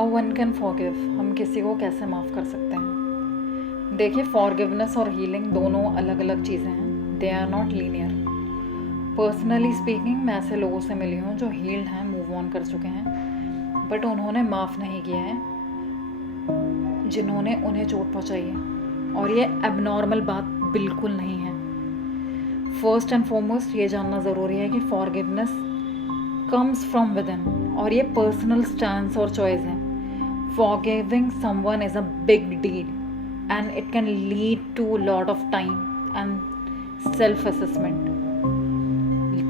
How one can forgive, हम किसी को कैसे माफ़ कर सकते हैं। देखिए, फॉरगिवनेस और हीलिंग दोनों अलग अलग चीज़ें हैं। They are not linear. Personally speaking, मैं ऐसे लोगों से मिली हूँ जो हील्ड हैं, मूव ऑन कर चुके हैं, बट उन्होंने माफ़ नहीं किया है जिन्होंने उन्हें चोट पहुँचाई है। और ये एबनॉर्मल बात बिल्कुल नहीं है। फर्स्ट एंड फॉरमोस्ट ये जानना ज़रूरी है कि forgiveness comes from with in, और ये पर्सनल स्टैंस और चॉइस है। Forgiving someone is a big deal and it can lead to a lot of time and self-assessment.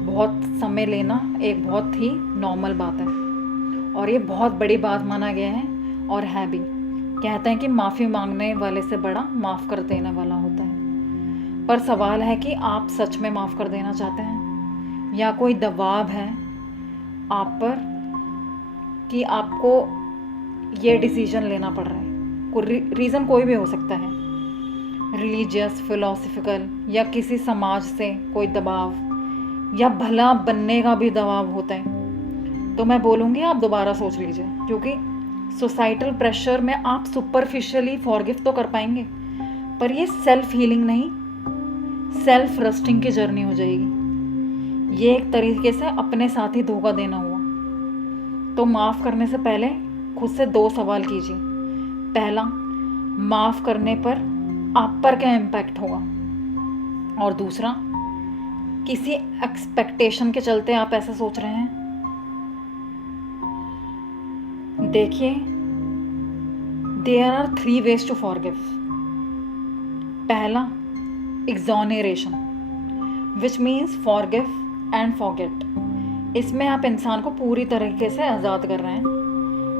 बहुत समय लेना एक बहुत ही नॉर्मल बात है और ये बहुत बड़ी बात माना गया है और है भी। कहते हैं कि माफ़ी मांगने वाले से बड़ा माफ़ कर देने वाला होता है। पर सवाल है कि आप सच में माफ़ कर देना चाहते हैं या कोई दबाव है आप पर कि आपको ये डिसीजन लेना पड़ रहा है। रीज़न कोई भी हो सकता है, रिलीजियस, फिलोसफिकल, या किसी समाज से कोई दबाव या भला बनने का भी दबाव होता है। तो मैं बोलूँगी आप दोबारा सोच लीजिए, क्योंकि सोसाइटल प्रेशर में आप सुपरफिशियली फॉरगिव तो कर पाएंगे, पर ये सेल्फ हीलिंग नहीं, सेल्फ रस्टिंग की जर्नी हो जाएगी। ये एक तरीके से अपने साथ ही धोखा देना हुआ। तो माफ़ करने से पहले खुद से 2 सवाल कीजिए। पहला, माफ़ करने पर आप पर क्या इम्पैक्ट होगा, और दूसरा, किसी एक्सपेक्टेशन के चलते आप ऐसा सोच रहे हैं। देखिए, there are 3 ways to forgive. पहला, exoneration, which means forgive and forget. इसमें आप इंसान को पूरी तरीके से आज़ाद कर रहे हैं।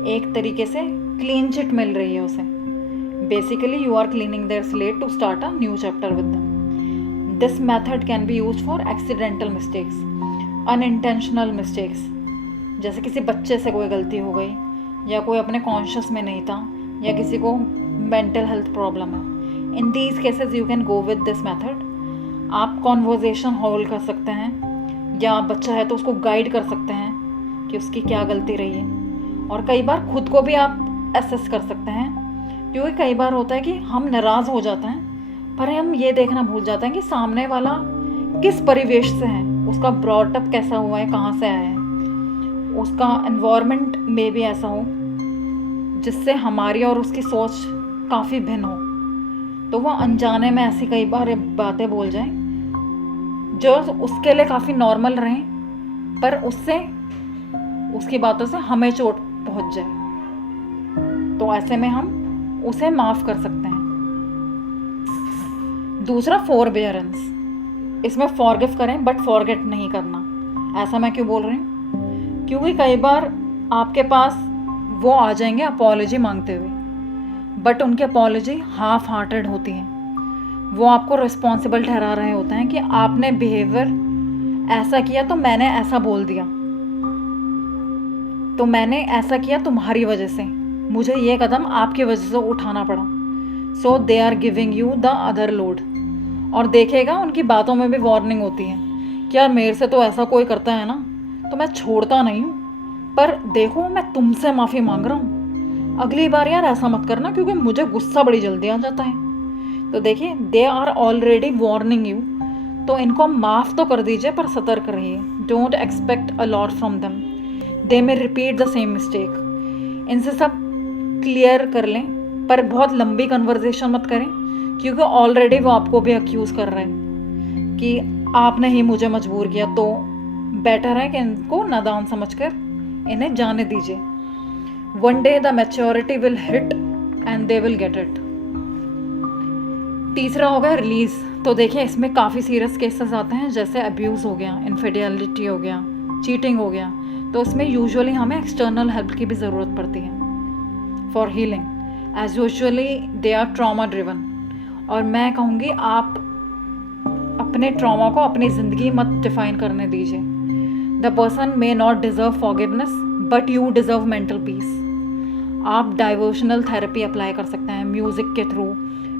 एक तरीके से क्लीन चिट मिल रही है उसे। Basically you are cleaning their slate to start a new chapter with them. This method can be used for accidental mistakes, unintentional mistakes, जैसे किसी बच्चे से कोई गलती हो गई, या कोई अपने कॉन्शियस में नहीं था, या किसी को मेंटल हेल्थ प्रॉब्लम है। In these cases you can go with this method. आप कॉन्वर्जेशन होल्ड कर सकते हैं, या बच्चा है तो उसको गाइड कर सकते हैं कि उसकी क्या गलती रही है। और कई बार खुद को भी आप असेस कर सकते हैं, क्योंकि कई बार होता है कि हम नाराज़ हो जाते हैं, पर हम ये देखना भूल जाते हैं कि सामने वाला किस परिवेश से है, उसका ब्रॉटअप कैसा हुआ है, कहाँ से आया है, उसका एनवायरनमेंट में भी ऐसा हो जिससे हमारी और उसकी सोच काफ़ी भिन्न हो। तो वो अनजाने में ऐसी कई बार बातें बोल जाएं जो उसके लिए काफ़ी नॉर्मल रहें, पर उससे, उसकी बातों से हमें चोट पहुंच जाए। तो ऐसे में हम उसे माफ़ कर सकते हैं। दूसरा, फोरबेयरेंस। इसमें फॉरगिव करें बट फॉरगेट नहीं करना। ऐसा मैं क्यों बोल रही हूँ, क्योंकि कई बार आपके पास वो आ जाएंगे अपॉलॉजी मांगते हुए, बट उनकी अपॉलॉजी हाफ हार्टेड होती है। वो आपको रिस्पॉन्सिबल ठहरा रहे होते हैं कि आपने बिहेवियर ऐसा किया तो मैंने ऐसा बोल दिया, तो मैंने ऐसा किया तुम्हारी वजह से, मुझे ये कदम आपकी वजह से उठाना पड़ा। So they are giving you the other load. और देखेगा उनकी बातों में भी वार्निंग होती है कि यार मेरे से तो ऐसा कोई करता है ना, तो मैं छोड़ता नहीं हूँ, पर देखो मैं तुमसे माफ़ी मांग रहा हूँ, अगली बार यार ऐसा मत करना, क्योंकि मुझे गुस्सा बड़ी जल्दी आ जाता है। तो देखिए, they are already warning you, तो इनको माफ़ तो कर दीजिए, पर सतर्क रहिए। Don't expect a lot from them, they may repeat the same mistake. इनसे सब क्लियर कर लें, पर बहुत लंबी कन्वर्जेशन मत करें, क्योंकि ऑलरेडी वो आपको भी अक्यूज़ कर रहे हैं कि आपने ही मुझे मजबूर किया। तो बेटर है कि इनको नादान समझकर इन्हें जाने दीजिए। One day the maturity will hit and they will get it. तीसरा हो गया रिलीज़। तो देखिए, इसमें काफ़ी सीरियस केसेस आते हैं, जैसे अब्यूज़ हो गया, इनफिडेलिटी हो गया, चीटिंग हो गया। तो उसमें यूजुअली हमें एक्सटर्नल हेल्प की भी ज़रूरत पड़ती है for healing, as usually they are trauma driven. और मैं कहूँगी आप अपने ट्रॉमा को अपनी ज़िंदगी मत डिफाइन करने दीजिए। The person may not deserve forgiveness, but you deserve mental peace. आप डाइवर्शनल थेरेपी अप्लाई कर सकते हैं म्यूज़िक के through,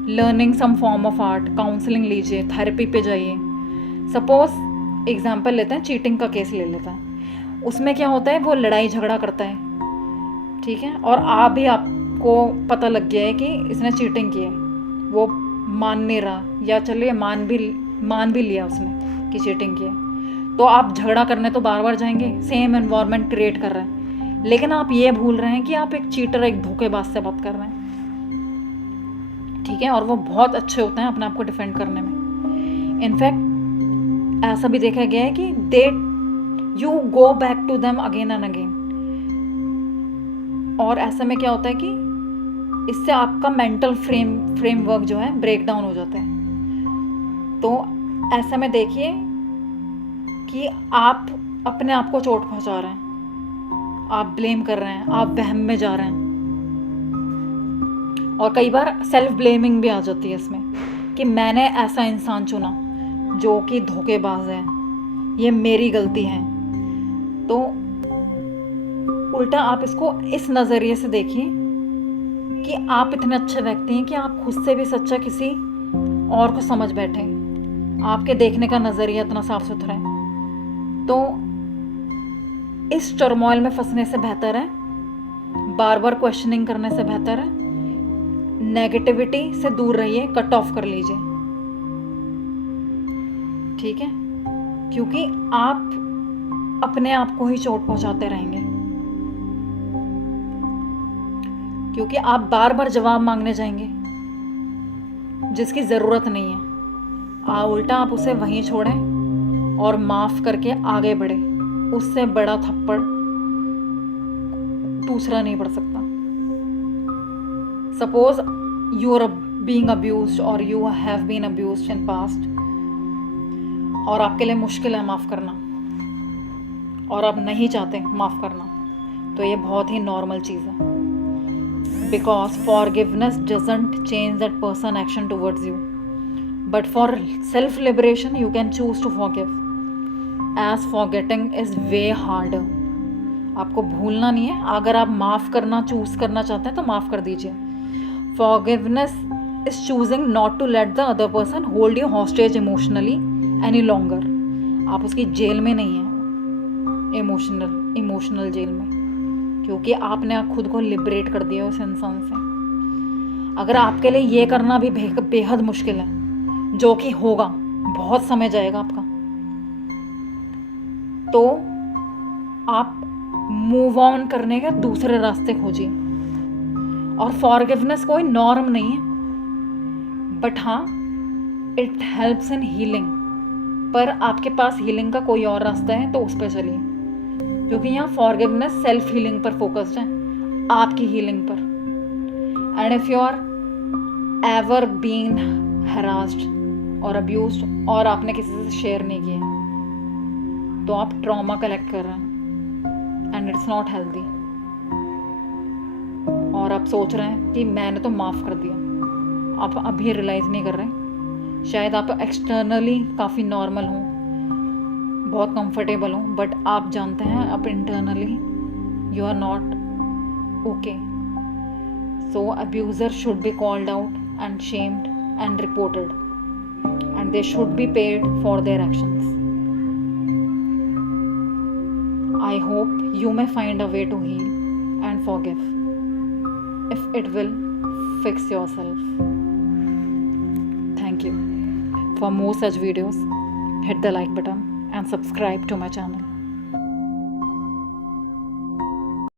learning some form of art, counselling लीजिए, थेरेपी पे जाइए। सपोज एग्जाम्पल लेते हैं, चीटिंग का केस ले लेते हैं। उसमें क्या होता है, वो लड़ाई झगड़ा करता है ठीक है, और भी आपको पता लग गया है कि इसने चीटिंग की है, वो मान नहीं रहा, या चलिए मान भी लिया उसने कि चीटिंग की है, तो आप झगड़ा करने तो बार बार जाएंगे, सेम एनवायरनमेंट क्रिएट कर रहे हैं। लेकिन आप ये भूल रहे हैं कि आप एक चीटर, एक धोखेबाज से बात कर रहे हैं, ठीक है, और वो बहुत अच्छे होते हैं अपने आप को डिफेंड करने में। इनफैक्ट ऐसा भी देखा गया है कि they you go back to them again and again, और ऐसे में क्या होता है कि इससे आपका मेंटल फ्रेमवर्क जो है ब्रेक डाउन हो जाता है। तो ऐसे में देखिए कि आप अपने आप को चोट पहुंचा रहे हैं, आप ब्लेम कर रहे हैं, आप वहम में जा रहे हैं, और कई बार सेल्फ ब्लेमिंग भी आ जाती है इसमें कि मैंने ऐसा इंसान चुना जो कि धोखेबाज है, ये मेरी गलती है। तो उल्टा आप इसको इस नज़रिए से देखिए कि आप इतने अच्छे व्यक्ति हैं कि आप खुद से भी सच्चा किसी और को समझ बैठे, आपके देखने का नज़रिया इतना साफ सुथरा है। तो इस टर्मोइल में फंसने से बेहतर है, बार बार क्वेश्चनिंग करने से बेहतर है, नेगेटिविटी से दूर रहिए, कट ऑफ कर लीजिए, ठीक है, क्योंकि आप अपने आप को ही चोट पहुंचाते रहेंगे, क्योंकि आप बार बार जवाब मांगने जाएंगे जिसकी ज़रूरत नहीं है। उल्टा आप उसे वहीं छोड़ें और माफ़ करके आगे बढ़े, उससे बड़ा थप्पड़ दूसरा नहीं पड़ सकता। Suppose you are being abused और you have been abused in past, और आपके लिए मुश्किल है माफ़ करना, और आप नहीं चाहते माफ़ करना, तो ये बहुत ही नॉर्मल चीज़ है, because forgiveness doesn't change that person action towards you, but for self liberation you can choose to forgive, as forgetting is way harder। आपको भूलना नहीं है, अगर आप माफ़ करना चूज़ करना चाहते हैं तो माफ़ कर दीजिए। Forgiveness is choosing not to let the other person hold you hostage emotionally any longer। आप उसकी जेल में नहीं हैं, इमोशनल जेल में, क्योंकि आपने खुद को लिबरेट कर दिया उस इंसान से। अगर आपके लिए ये करना भी बेहद मुश्किल है, जो कि होगा, बहुत समय जाएगा आपका, तो आप मूव ऑन करने के दूसरे रास्ते खोजिए। और फॉरगिवनेस कोई नॉर्म नहीं है, बट हाँ इट हेल्प्स इन हीलिंग, पर आपके पास हीलिंग का कोई और रास्ता है तो उस पर चलिए, क्योंकि यहाँ फॉरगिवनेस सेल्फ हीलिंग पर फोकस्ड है, आपकी हीलिंग पर। And if you are ever been harassed और अब्यूज्ड और आपने किसी से शेयर नहीं किया, तो आप ट्रॉमा कलेक्ट कर रहे हैं एंड इट्स नॉट हेल्दी, और आप सोच रहे हैं कि मैंने तो माफ़ कर दिया। आप अभी रियलाइज़ नहीं कर रहे, शायद आप एक्सटर्नली काफ़ी नॉर्मल हों, बहुत कंफर्टेबल हों, बट आप जानते हैं आप internally you are not okay. So abuser should be called out and shamed and reported, and they should be paid for their actions. I hope you may find a way to heal and forgive if it will fix yourself. Thank you. For more such videos, hit the like button and subscribe to my channel.